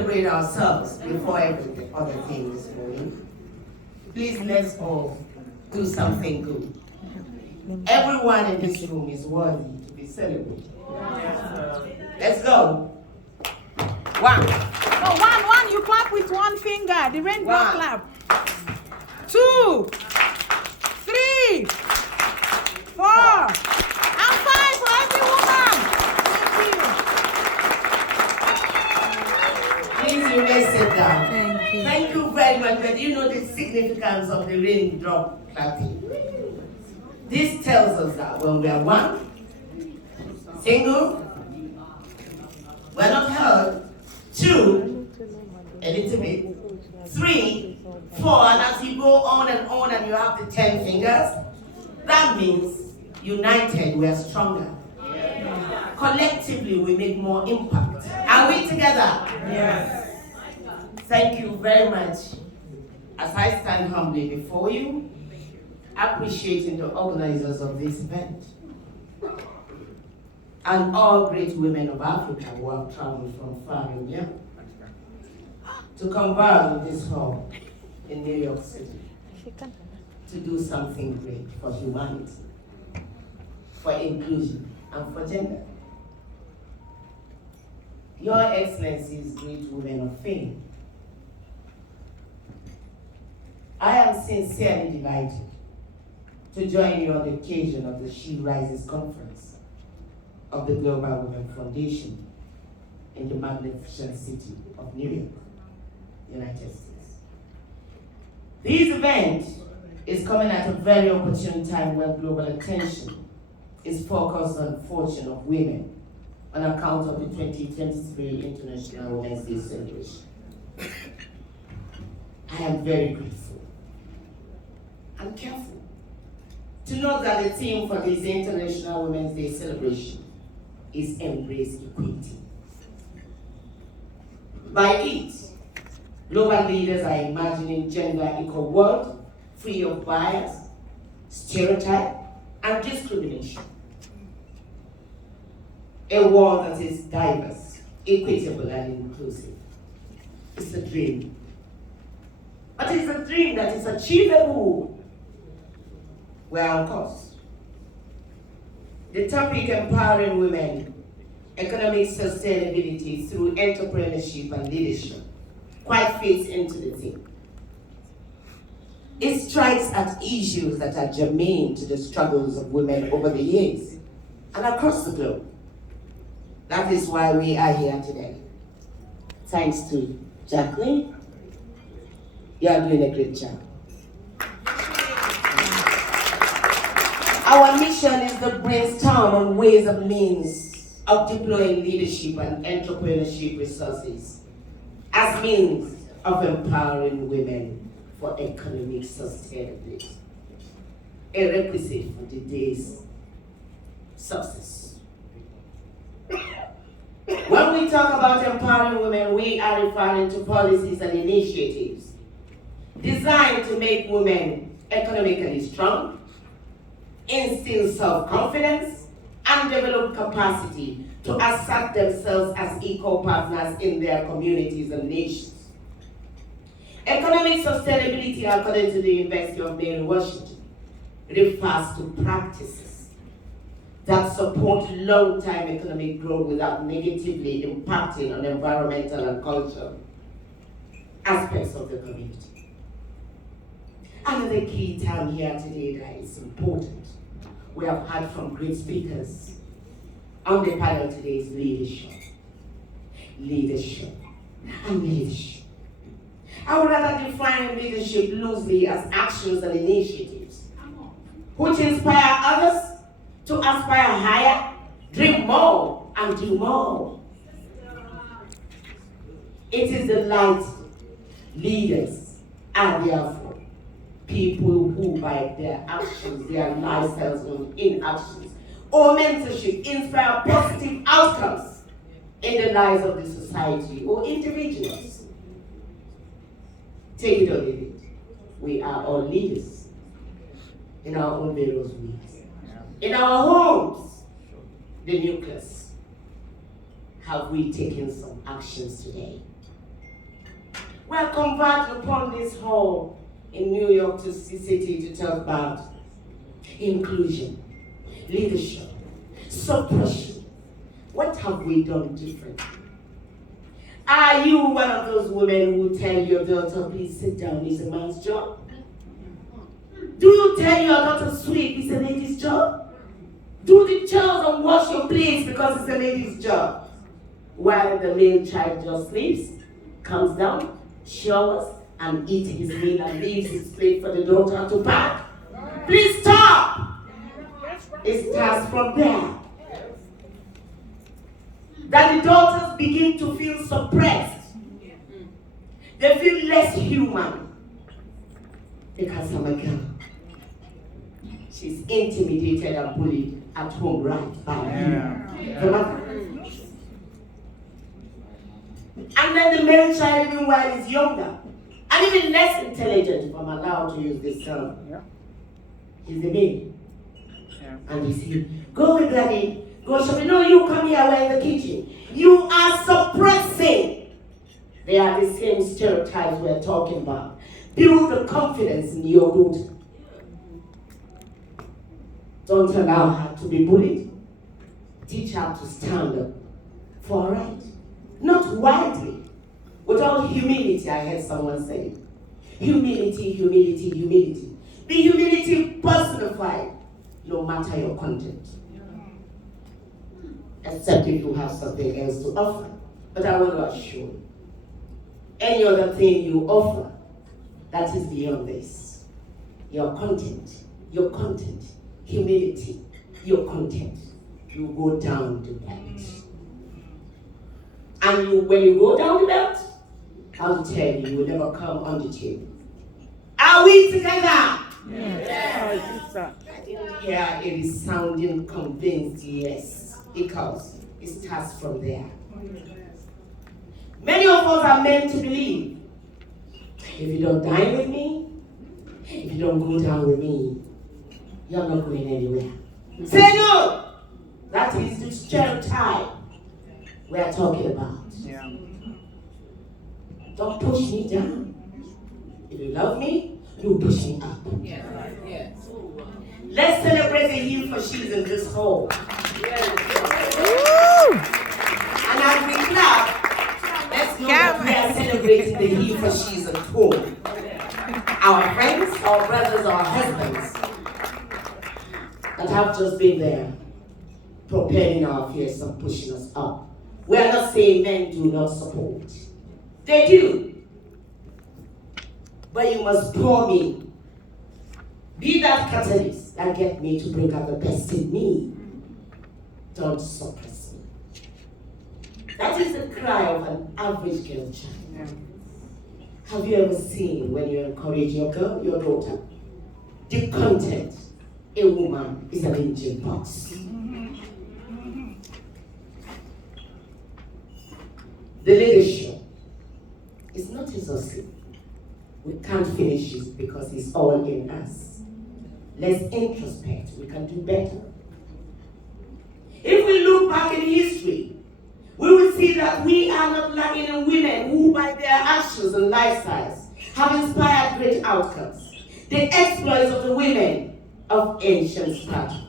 celebrate ourselves before every other thing this morning. Please let's all do something good. Everyone in this room is worthy to be celebrated. Let's go. One. No, one. You clap with one finger. The rainbow One. clap. 2, 3, 4, and 5 for every woman. Thank Please, you may sit down. Thank you. Thank you very much. But you know the significance of the raindrop clapping. This tells us that when we are one, single, we're not held. 2, a little bit. 3, 4, and as you go on and you have the 10 fingers, that means united we are stronger. Collectively we make more impact. Are we together? Yes. Thank you very much. As I stand humbly before you, appreciating the organizers of this event and all great women of Africa who have traveled from far and near to converge in this hall in New York City to do something great for humanity, for inclusion, and for gender. Your Excellencies, great women of fame, I am sincerely delighted to join you on the occasion of the She Rises Conference of the Global Women Foundation in the magnificent city of New York, United States. This event is coming at a very opportune time when global attention is focused on the fortune of women on account of the 2023 International Women's Day celebration. I am very grateful and careful to note that the theme for this International Women's Day celebration is Embrace Equality. By it, global leaders are imagining gender equal world free of bias, stereotype, and discrimination. A world that is diverse, equitable, and inclusive. It's a dream. But it's a dream that is achievable. We're on course. The topic empowering women, economic sustainability through entrepreneurship and leadership quite fits into the theme. It strikes at issues that are germane to the struggles of women over the years and across the globe. That is why we are here today. Thanks to Jacqueline. You are doing a great job. Our mission is to brainstorm on ways and means of deploying leadership and entrepreneurship resources as means of empowering women for economic sustainability, a requisite for today's success. When we talk about empowering women, we are referring to policies and initiatives designed to make women economically strong, instill self-confidence, and develop capacity to assert themselves as equal partners in their communities and nations. Economic sustainability, according to the University of Mary Washington, refers to practices that support long-term economic growth without negatively impacting on environmental and cultural aspects of the community. Another key term here today that is important, we have heard from great speakers on the panel today, is leadership. Leadership and leadership. I would rather define leadership loosely as actions and initiatives which inspire others to aspire higher, dream more, and do more. It is the light leaders are therefore people who by their actions, their lifestyles or inactions, or mentorship inspire positive outcomes in the lives of the society or individuals. Take it or leave it. We are all leaders in our own various ways. In our homes, the nucleus, have we taken some actions today We are converged upon this hall in New York City to talk about inclusion, leadership, suppression. What have we done differently? Are you one of those women who tell your daughter, please sit down, it's a man's job? Do you tell your daughter, sweep, it's a lady's job? Do the chores and wash your plates because it's a lady's job? While the male child just sleeps, comes down, showers, and eats his meal and leaves his plate for the daughter to pack? Please stop! It starts from there. That the daughters begin to feel suppressed. They feel less human. Because I'm a girl. She's intimidated and bullied at home right by the mother. And then the male child, even while he's younger, and even less intelligent, if I'm allowed to use this term, he's the male. And you see, go with daddy, go shopping. No, you come here, we're in the kitchen. You are suppressing. They are the same stereotypes we're talking about. Build the confidence in your daughter. Don't allow her to be bullied. Teach her to stand up for her right. Not widely. With all humility, I heard someone say. Humility, humility, humility. Be humility personified, no matter your content. Except if you have something else to offer. But I want to assure you, any other thing you offer, that is beyond this. Your content, humility, your content, you go down the belt. And when you go down the belt, I'll tell you, you will never come on the table. Are we together? Yes. I didn't hear a resounding convinced yes, because it starts from there. Many of us are meant to believe, if you don't dine with me, if you don't go down with me, you're not going anywhere. Say no! That is the stereotype we are talking about. Don't push me down. If you love me, you push me up. Let's celebrate the he for she's in this hall. And as we clap, let's know that we are celebrating the he for she's at home. Our friends, our brothers, our husbands that have just been there, propelling our fears and pushing us up. We are not saying men do not support. They do. But you must pour me. Be that catalyst that get me to bring out the best in me. Don't suppress me. That is the cry of an average girl child. Have you ever seen when you encourage your girl, your daughter, the content, a woman is an engine box. The leadership is not exhaustive. We can't finish it because it's all in us. Let's introspect. We can do better. If we look back in history, we will see that we are not lacking in women who, by their actions and lifestyles, have inspired great outcomes. The exploits of the women of ancient stature.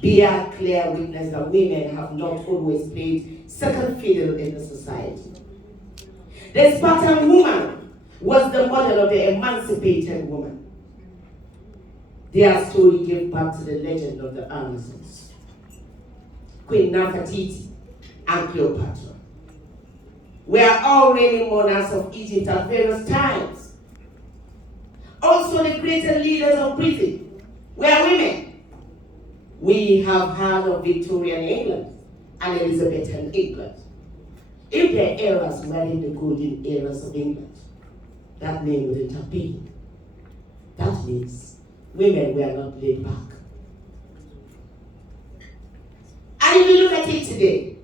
Be a clear witness that women have not always played second fiddle in the society. The Spartan woman was the model of the emancipated woman. Their story gave back to the legend of the Amazons. Queen Nefertiti and Cleopatra were all reigning monarchs of Egypt at various times. Also, the greatest leaders of Britain were women. We have heard of Victorian England and Elizabethan England. If their eras were in the golden eras of England, that name wouldn't have been. That means women were not laid back. And if you look at it today,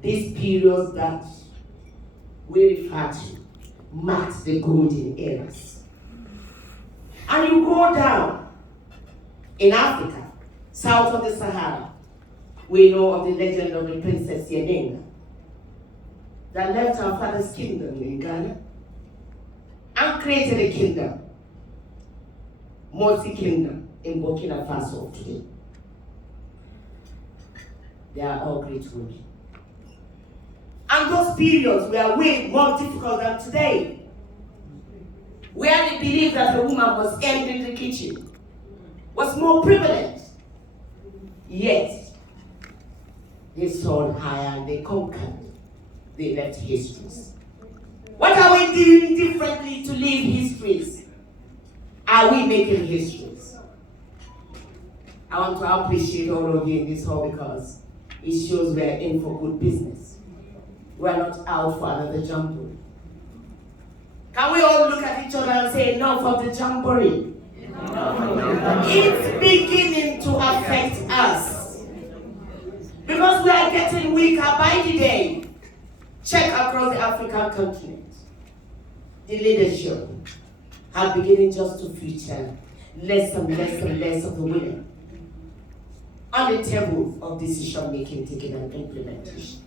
these periods that we refer to marked the golden eras. And you go down in Africa, south of the Sahara, we know of the legend of the Princess Yenenga. that left our father's kingdom in Ghana and created a kingdom, multi-kingdom in Burkina Faso today. They are all great women. And those periods were way more difficult than today, where they believed that a woman was end in the kitchen, was more prevalent. Yet, they soared higher and they conquered. They left histories. What are we doing differently to leave histories? Are we making histories? I want to appreciate all of you in this hall because it shows we are in for good business. We are not out for another jamboree. Can we all look at each other and say enough of the jamboree? It's beginning to affect us because we are getting weaker by the day. Check across the African continent. The leadership are beginning just to feature less and less and less of the women on the table of decision making, taking, and implementation.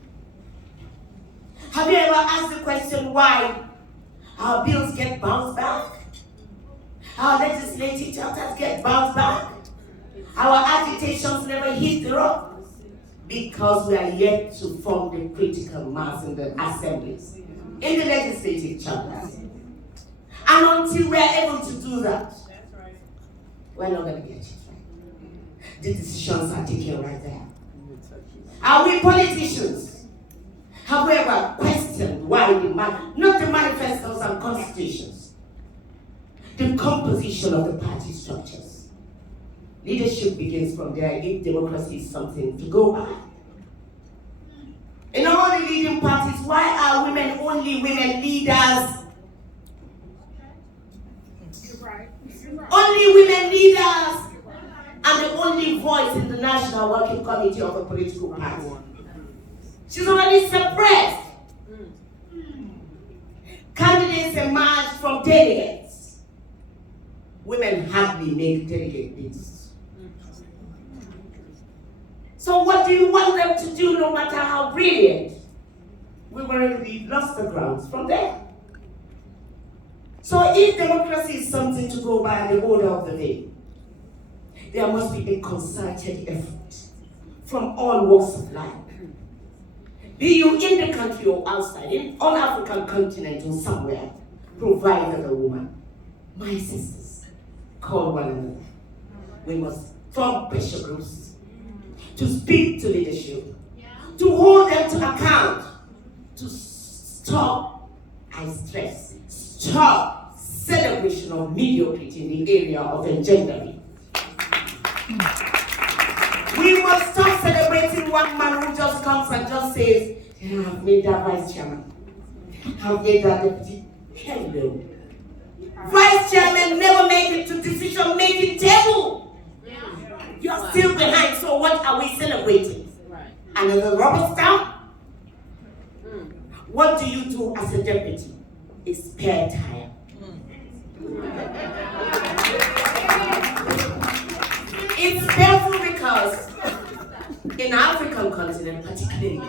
Have you ever asked the question why our bills get bounced back? Our legislative chapters get bounced back? Our agitations never hit the road? Because we are yet to form the critical mass in the assemblies, in the legislative chapters. And until we are able to do that, we're not going to get it right. The decisions are taken right there. Are we politicians? Have we ever questioned why not the manifestos and constitutions, the composition of the party structures? Leadership begins from there if democracy is something to go by. In all the leading parties, why are women only women leaders? Only women leaders and the only voice in the National Working Committee of a political party. She's already suppressed. Candidates emerge from delegates. Women hardly make delegate lists. So what do you want them to do no matter how brilliant? We've already lost the grounds from there. So if democracy is something to go by the order of the day, there must be a concerted effort from all walks of life. Be you in the country or outside, on African continent or somewhere, provided a woman. My sisters, call one another. We must form pressure groups to speak to leadership, to hold them to account, to stop, I stress, stop celebration of mediocrity in the area of engendering. We must stop celebrating one man who just comes and just says, I've made that vice chairman. I've made that deputy. Hello. Vice chairman never make it to decision-making table. You're still behind, so what are we celebrating? Another rubber stamp? What do you do as a deputy? It's spare time. It's painful because in African continent particularly,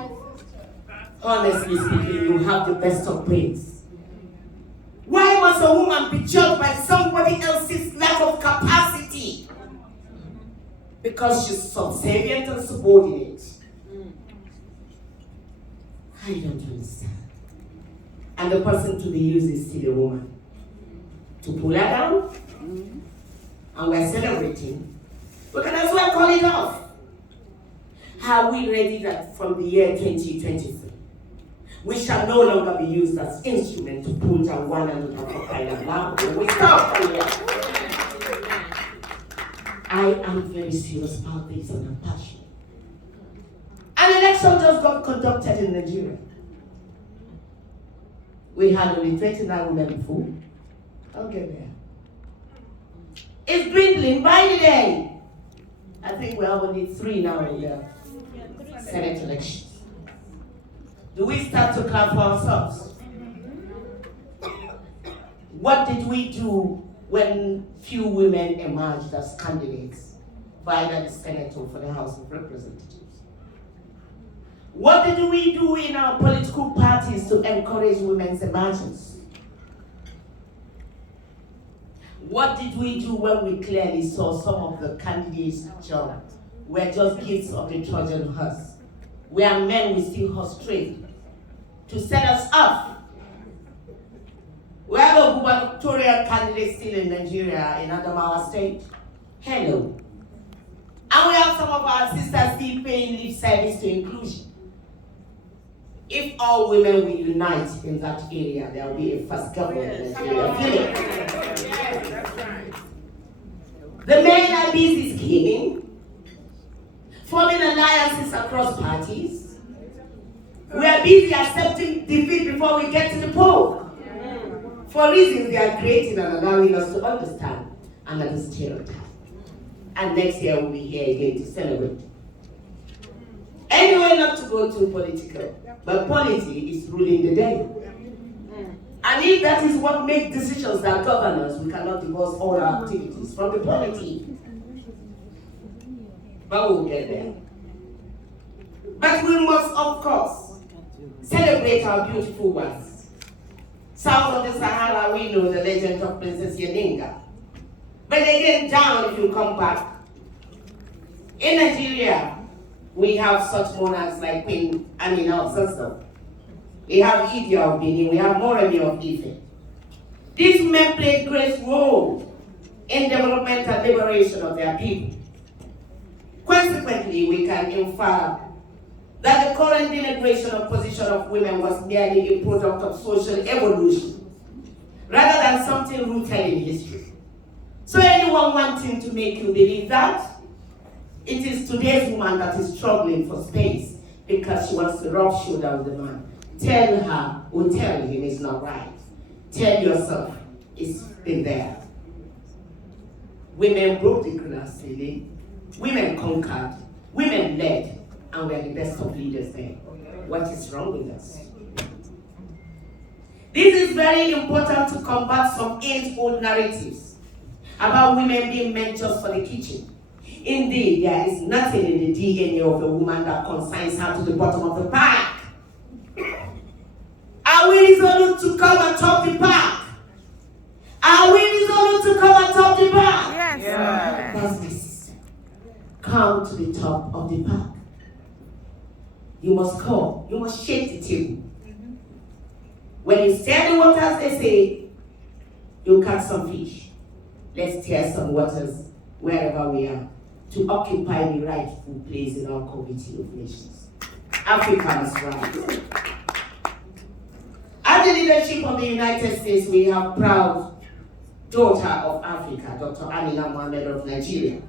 honestly speaking, you have the best of brains. Why must a woman be judged by somebody else's lack of capacity? Because she's subservient and subordinate. I don't understand. And the person to be used is still a woman. To pull her down, and we're celebrating, we can as well call it off. Are we ready that from the year 2023, we shall no longer be used as instrument to pull down one another for crying out loud? We stop here. I am very serious about this and I'm passionate. An election just got conducted in Nigeria. We had only 29 women before. I'll get there. It's dwindling by the day. I think we have only 3 now in the Senate elections. Do we start to clap for ourselves? What did we do when few women emerged as candidates via the Senate or for the House of Representatives? What did we do in our political party parties to encourage women's emergence. What did we do when we clearly saw some of the candidates' jobs were just gifts of the Trojan horse, where men will still horse trade to set us up? We have a gubernatorial candidate still in Nigeria, in Adamawa State. Hello. And we have some of our sisters still paying lip service to inclusion. If all women will unite in that area, there will be a fast government in Nigeria. The men are busy scheming, forming alliances across parties. We are busy accepting defeat before we get to the poll, for reasons they are creating and allowing us to understand another stereotype. And next year we'll be here again to celebrate. Anyway, not to go too political, but polity is ruling the day. And if that is what makes decisions that govern us, we cannot divorce all our activities from the polity. But we'll get there. But we must, of course, celebrate our beautiful ones. South of the Sahara, we know the legend of Princess Yeninga. But again, down if you come back. In Nigeria, we have such monarchs like Queen Amina of Zazzau. We have Idi of Benin, we have Moremi of Ife. These men played great role in development and liberation of their people. Consequently, we can infer that the current denigration of position of women was merely a product of social evolution, rather than something rooted in history. So anyone wanting to make you believe that, it is today's woman that is struggling for space because she wants to rub shoulder with the man. Tell her or tell him it's not right. Tell yourself it's been there. Women broke the glass ceiling, women conquered, women led, and we're the best of leaders there. What is wrong with us? This is very important to combat some age-old narratives about women being meant just for the kitchen. Indeed, there is nothing in the DNA of a woman that consigns her to the bottom of the pack. Are we resolute to come atop the pack? Are we resolute to come atop the pack? Yes. Yeah. That's this. Come to the top of the pack. You must come. You must shake the table. When you stir the waters, they say, you catch some fish. Let's stir some waters wherever we are to occupy the rightful place in our committee of nations. Africa must rise. At the leadership of the United States, we have proud daughter of Africa, Dr. Amina Mohammed of Nigeria.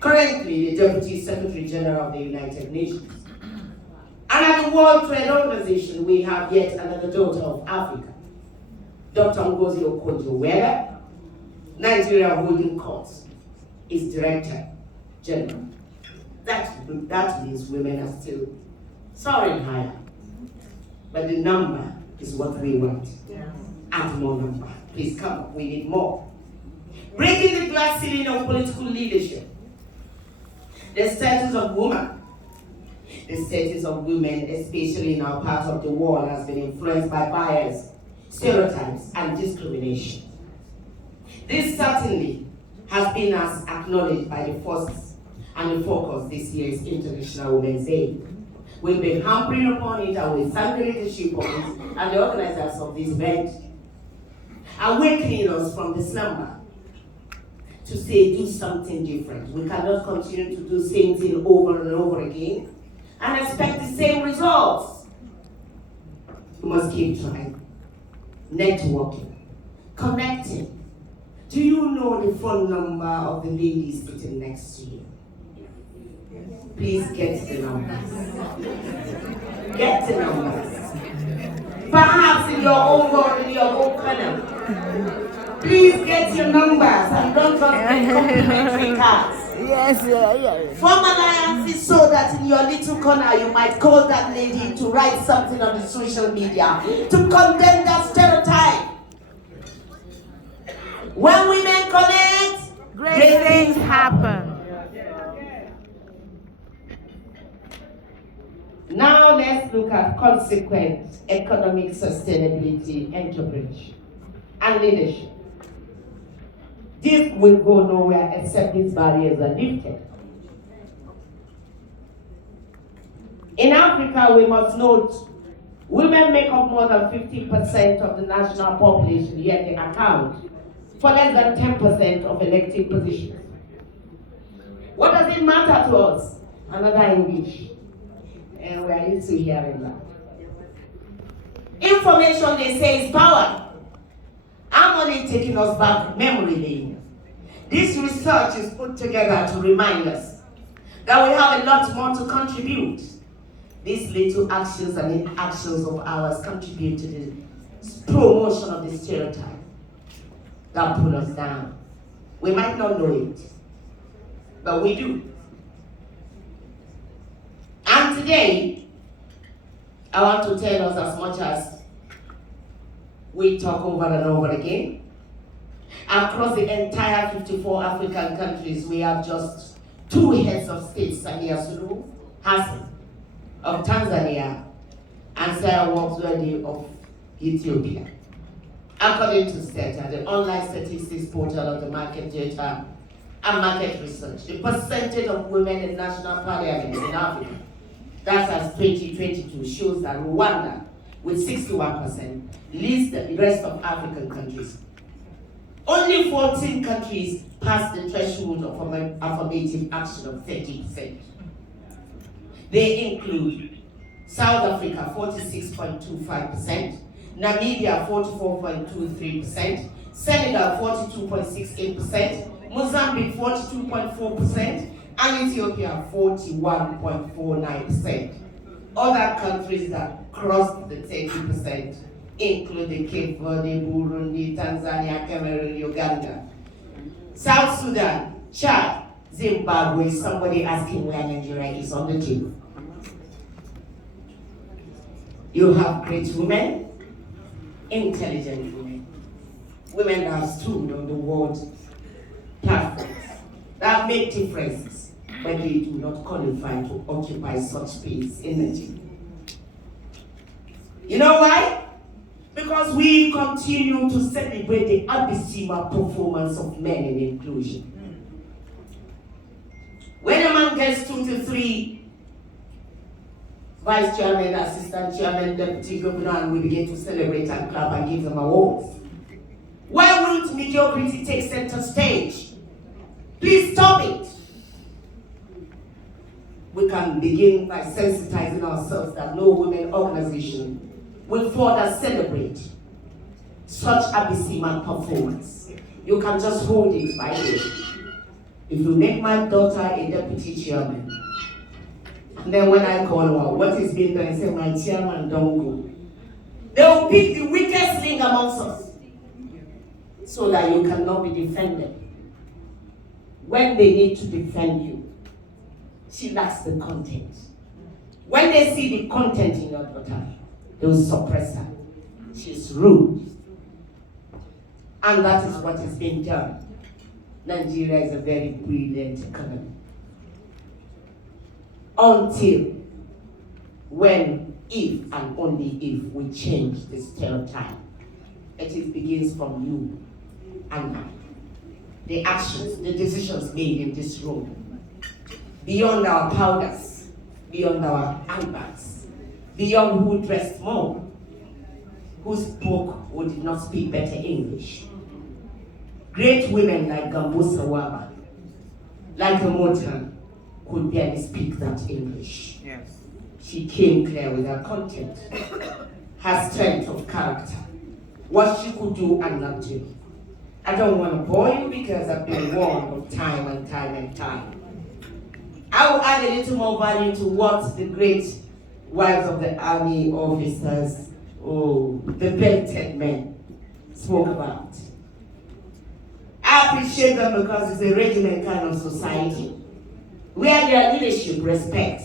Currently, the Deputy Secretary General of the United Nations. And at the World Trade Organization, we have yet another daughter of Africa, Dr. Ngozi Okonjo-Iweala, Nigeria Holding Court, is Director General. That means women are still soaring higher. But the number is what we want. Add more number. Please come up, we need more. Breaking the glass ceiling of political leadership. The status of women. The status of women, especially in our part of the world, has been influenced by bias, stereotypes, and discrimination. This certainly has been as acknowledged by the forces and the focus this year's International Women's Day. We've been hampering upon it, and we thank the leadership of this and the organizers of this event, awakening us from the slumber to say, do something different. We cannot continue to do the same thing over and over again and expect the same results. We must keep trying, networking, connecting. Do you know the phone number of the lady sitting next to you? Please get the numbers. Get the numbers. Perhaps in your own world, in your own corner. Please get your numbers and don't just get complimentary cards. Yes. Form alliances so that in your little corner you might call that lady to write something on the social media to condemn that stereotype. When women connect, Great things happen. Now let's look at consequent economic sustainability, entrepreneurship, and leadership. This will go nowhere except these barriers are lifted. In Africa, we must note, women make up more than 50% of the national population, yet they account for less than 10% of elected positions. What does it matter to us? Another English. And we are used to hearing that. Information, they say, is power. I'm only taking us back memory lane. This research is put together to remind us that we have a lot more to contribute. These little actions and inactions of ours contribute to the promotion of the stereotype that pull us down. We might not know it, but we do. And today, I want to tell us, as much as we talk over and over again, across the entire 54 African countries, we have just 2 heads of state, Samia Suluhu Hassan of Tanzania and Sarah Worksworthy of Ethiopia. According to STATA, the online statistics portal of the market data and market research, the percentage of women in national parliament in Africa, that's as 2022, shows that Rwanda, with 61%, leads the rest of African countries. Only 14 countries passed the threshold of affirmative action of 30%. They include South Africa, 46.25%, Namibia, 44.23%, Senegal, 42.68%, Mozambique, 42.4%, and Ethiopia, 41.49%. Other countries that crossed the 30% include Cape Verde, Burundi, Tanzania, Cameroon, Uganda, South Sudan, Chad, Zimbabwe. Somebody asking where Nigeria is on the table. You have great women, intelligent women, women that have stood on the world platforms, that make differences, but they do not qualify to occupy such space in Nigeria. You know why? Because we continue to celebrate the abysmal performance of men in inclusion. When a man gets 2 to 3 vice chairman, assistant chairman, deputy governor, and we begin to celebrate and clap and give them awards, why wouldn't mediocrity take center stage? Please stop it. We can begin by sensitizing ourselves that no women organization will further celebrate such abysmal performance. You can just hold it by the way. If you make my daughter a deputy chairman, and then when I call her, what is being done? I say, my chairman, don't go. They will pick the weakest link amongst us so that you cannot be defended. When they need to defend you, she lacks the content. When they see the content in your daughter, they will suppress her. She's rude. And that is what is being done. Nigeria is a very brilliant economy. Until when, if and only if, we change the stereotype. It begins from you and I. The actions, the decisions made in this room, beyond our powders, beyond our handbags, beyond who dressed more, who spoke or did not speak better English. Great women like Gambusa Waba, like Motan, could barely speak that English. Yes. She came clear with her content, her strength of character, what she could do and not do. I don't want to bore you because I've been warned of time and time and time. I will add a little more value to what the great wives of the army officers, the belted men, spoke about. I appreciate them because it's a regimented kind of society where their leadership respect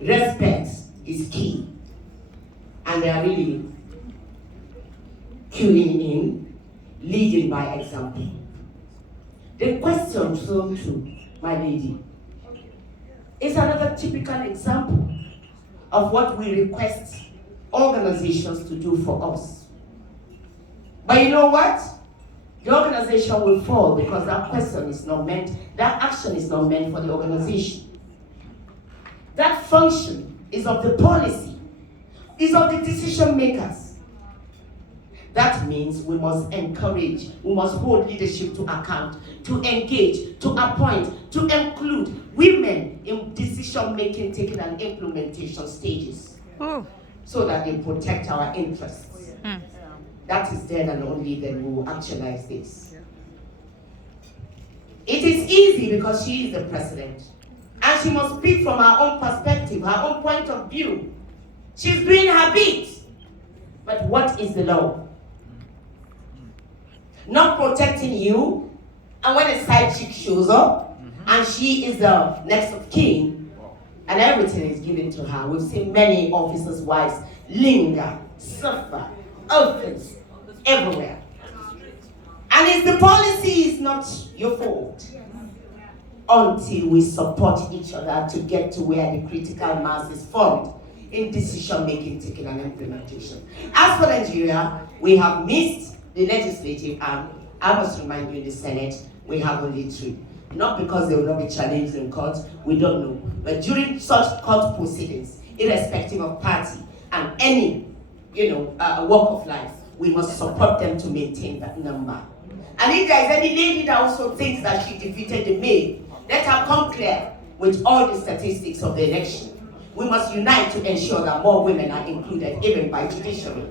is key. And they are really queuing in, leading by example. The question thrown to my lady is another typical example of what we request organizations to do for us. But you know what? The organization will fall because that action is not meant for the organization. That function is of the policy, is of the decision makers. That means we must encourage, we must hold leadership to account, to engage, to appoint, to include women in decision-making, taking, and implementation stages, so that they protect our interests. That is then and only then we will actualize this. It is easy because she is the president, and she must speak from her own perspective, her own point of view. She's doing her bit. But what is the law? Not protecting you, and when a side chick shows up, and she is the next of kin, and everything is given to her. We've seen many officers' wives linger, suffer, offense everywhere. And it's the policy is not your fault until we support each other to get to where the critical mass is formed in decision-making, taking, and implementation. As for Nigeria, we have missed the legislative arm. I must remind you, in the Senate, we have only 3. Not because they will not be challenged in court, we don't know. But during such court proceedings, irrespective of party and any, walk of life, we must support them to maintain that number. And if there is any lady that also thinks that she defeated the male, let her come clear with all the statistics of the election. We must unite to ensure that more women are included, even by judiciary.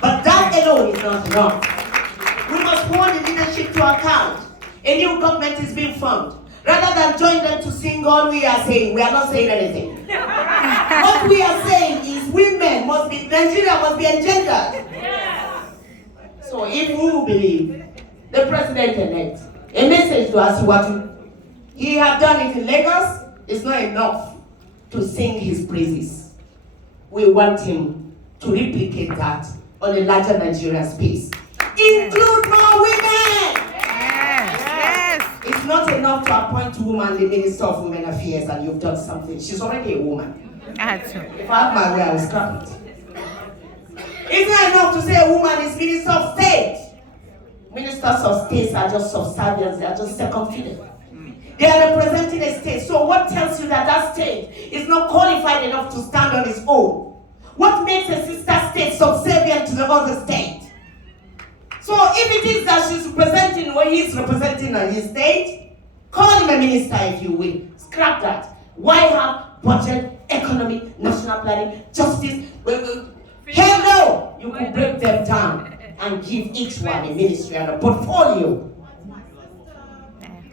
But that alone is not enough. We must hold the leadership to account. A new government is being formed. Rather than join them to sing all we are saying, we are not saying anything. What we are saying is Nigeria must be engendered. So if we believe the president-elect, a message to us, he had done it in Lagos, it's not enough to sing his praises. We want him to replicate that on a larger Nigerian space. Include more women! Yes. It's not enough to appoint a woman the Minister of Women Affairs and you've done something. She's already a woman. If I had my way, I would scrap it. It's not enough to say a woman is Minister of State. Ministers of States are just subservience, they are just second fiddle. They are representing a state. So what tells you that that state is not qualified enough to stand on its own? What makes a sister state subservient to the other state? So if it is that she's representing or he's representing his state, call him a minister if you will. Scrap that. Why have budget, economy, national planning, justice? Hell no! You could break them down and give each one a ministry and a portfolio.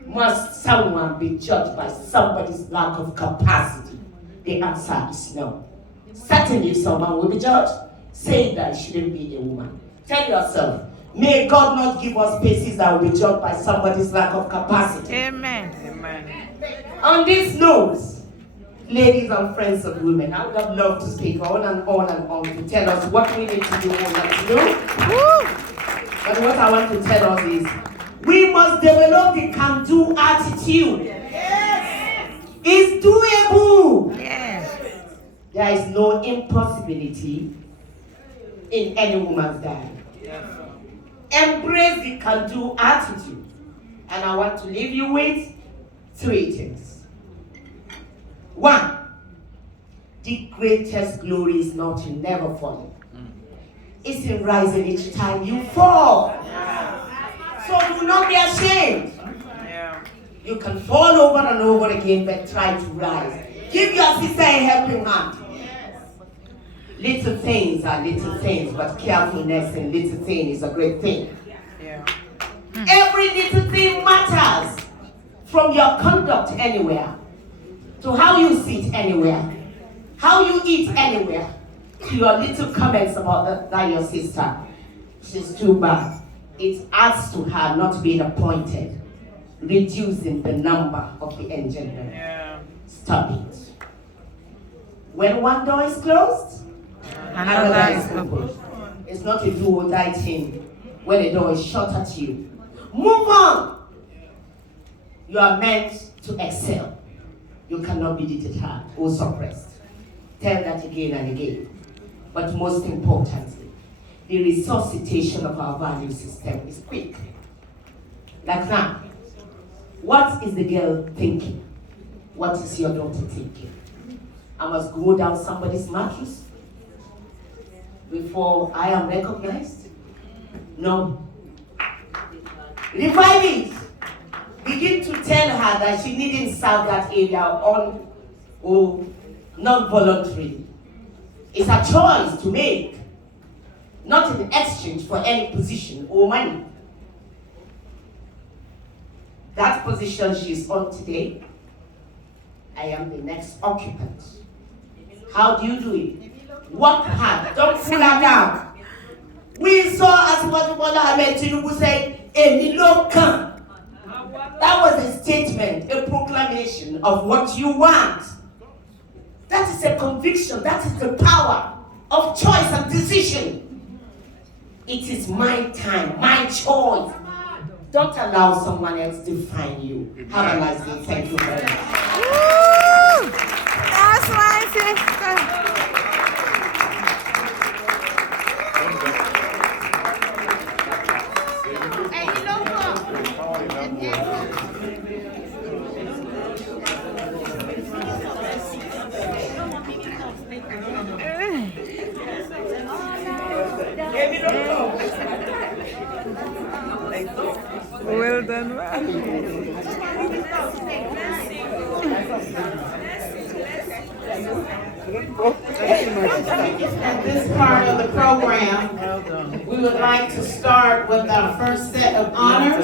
Must someone be judged by somebody's lack of capacity? The answer is no. Certainly someone will be judged. Say that it shouldn't be a woman. Tell yourself, may God not give us spaces that will be judged by somebody's lack of capacity. Amen. Amen. On this note, ladies and friends of women, I would have loved to speak on and on and on to tell us what we need to do and not to do. But what I want to tell us is, we must develop the can-do attitude. Yes. It's doable. Yes. There is no impossibility in any woman's diary. Yes. Embrace the can-do attitude. And I want to leave you with 3 things. 1, the greatest glory is not in never falling. It's in rising each time you fall. So do not be ashamed. You can fall over and over again, but try to rise. Give your sister a helping hand. Little things are little things, but carefulness in little things is a great thing. Every little thing matters, from your conduct anywhere, to how you sit anywhere, how you eat anywhere, to your little comments about that your sister. She's too bad. It adds to her not being appointed, reducing the number of the engine. Stop it. When one door is closed, another is open. It's not a do or die thing when a door is shut at you. Move on. You are meant to excel. You cannot be deterred or suppressed. tell that again and again. But most importantly, the resuscitation of our value system is quick. Like now, what is the girl thinking? What is your daughter thinking? I must go down somebody's mattress before I am recognized? No. Revive it. Begin to tell her that she needn't serve that area on or non-voluntarily. It's a choice to make, not in exchange for any position or money. That position she is on today, I am the next occupant. How do you do it? Work hard, don't pull her down. We saw as what Ahmed Tinubu said, "Èmi ló kàn." That was a statement, a proclamation of what you want. That is a conviction, that is the power of choice and decision. It is my time, my choice. Don't allow someone else to define you. Have a nice day. Thank you very much. Woo! That's my sister. Well done, At this part of the program, we would like to start with our first set of honors.